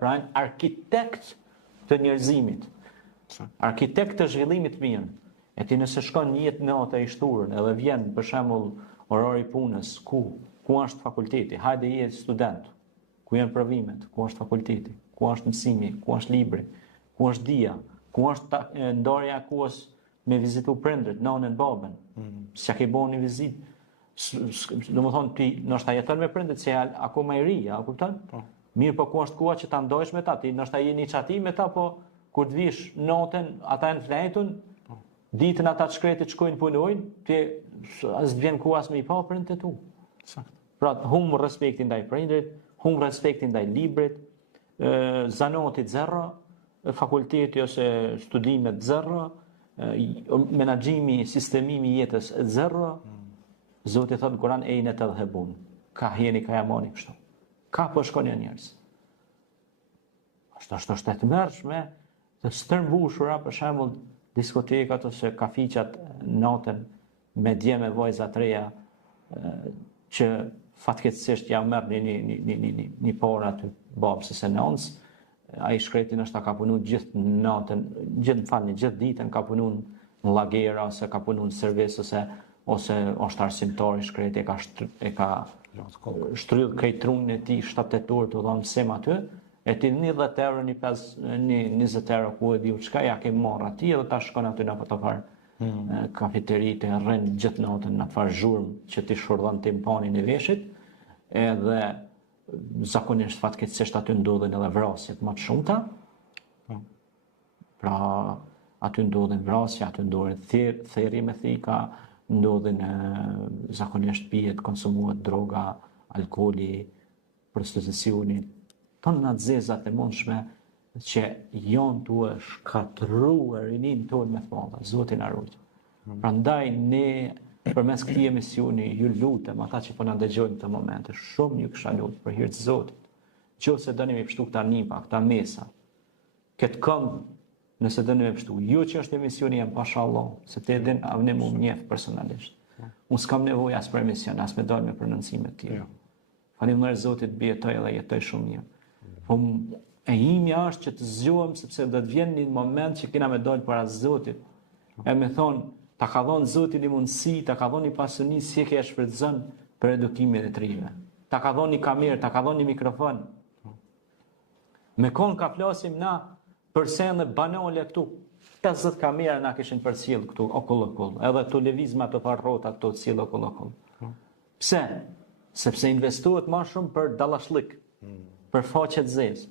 pra janë arkitekt të njerëzimit, arkitekt të zhvillimit mirë. E ti nëse shkon një jetë natë i shturën, edhe vjen për shembull orari punës, ku është fakulteti, hajde je student, ku janë provimet, ku është fakulteti, ku është mësimi, ku është libri, ku është dia, ku është ndarja e kohës me vizitu prindrit, nanën, babën. S'ja ke bën një vizitë, domethënë ti ndoshta jeton me prindrit se akoma i ri, a kupton? Mirë, po ku është koha që ta ndosh me ta, ti ndoshta je një çati me ta, po kur të vish natën, ata në fletun, ditën ata të shkretit shkojnë punojnë, ti as vjen koha as me i pa prindët e tu. Saktë. Pra humb respektin ndaj prindrit, humb respektin ndaj librit, zanotit zero, fakulteti ose studimet zero, menaxhimi, sistemimi i jetës zero. Zoti thot në Kur'an ejnë të dhebun. Ka jeni, ka jamoni kështu. Ka po shkoni njerëz. Është të mërshme, të stërmbushura, për shembull diskotekat ose kafiqat natën me dje me vajza të reja që fatkeqësisht ja merr një porë aty babës së nënës. Ai shkretin është ka punu gjithë natën, gjithë ditën ka punu në lagera ose ka punu në servis ose është arsimtar i shkreti e ka shtryll krejt trunin e tij 7-8 orë të dhënë mësim aty, e ti 10 euro, 20 euro ku e di çka ja ke marr aty edhe ta shkon aty në ato kafeteri të rrin gjithë natën në atë zhurmë që ti shurdhon timpanin e veshit, edhe zakonisht fatkeqësisht aty ndodhin edhe vrasjet më të shumta. Pra aty ndodhin vrasje, aty ndodhin therrje me thika, ndodhin zakonisht pijet, konsumohet droga, alkooli, prostitucioni, tona zezat e mundshme që janë tu e shkatruar rinin tonë me thmadha, Zoti na ruaj. Prandaj ne përmes këtij emisioni ju lutem ata që po na dëgjojnë në këtë moment, shumë ju kisha lutur për hir të Zotit. Nëse doni me pështu këta nipa, këta mesa, këtë këmbë, nëse doni me pështu, ju që është emisioni jam pashallah, se te din avne mu njeh personalisht. Unë s'kam nevojë as për emision, as me dalë me prononcime të tjera. Faleminderit Zotit, bjetoj dhe jetoj shumë mirë. Po e imja është që të zgjohem sepse do të vjen një moment që kena me dalë para Zotit. E me thonë, ta ka dhënë Zoti një mundësi, ta ka dhënë një pasuni si e ke shfrytëzon për edukimin e trive. Ta ka dhënë një kamerë, ta ka dhënë një mikrofon. Me kon ka flasim na për sende banale këtu. 50 kamera na kishin përcjell këtu okull. Edhe këtu lëvizma të parrota këtu të sjell okull. Pse? Sepse investohet më shumë për dallashlik, për faqe të zezë.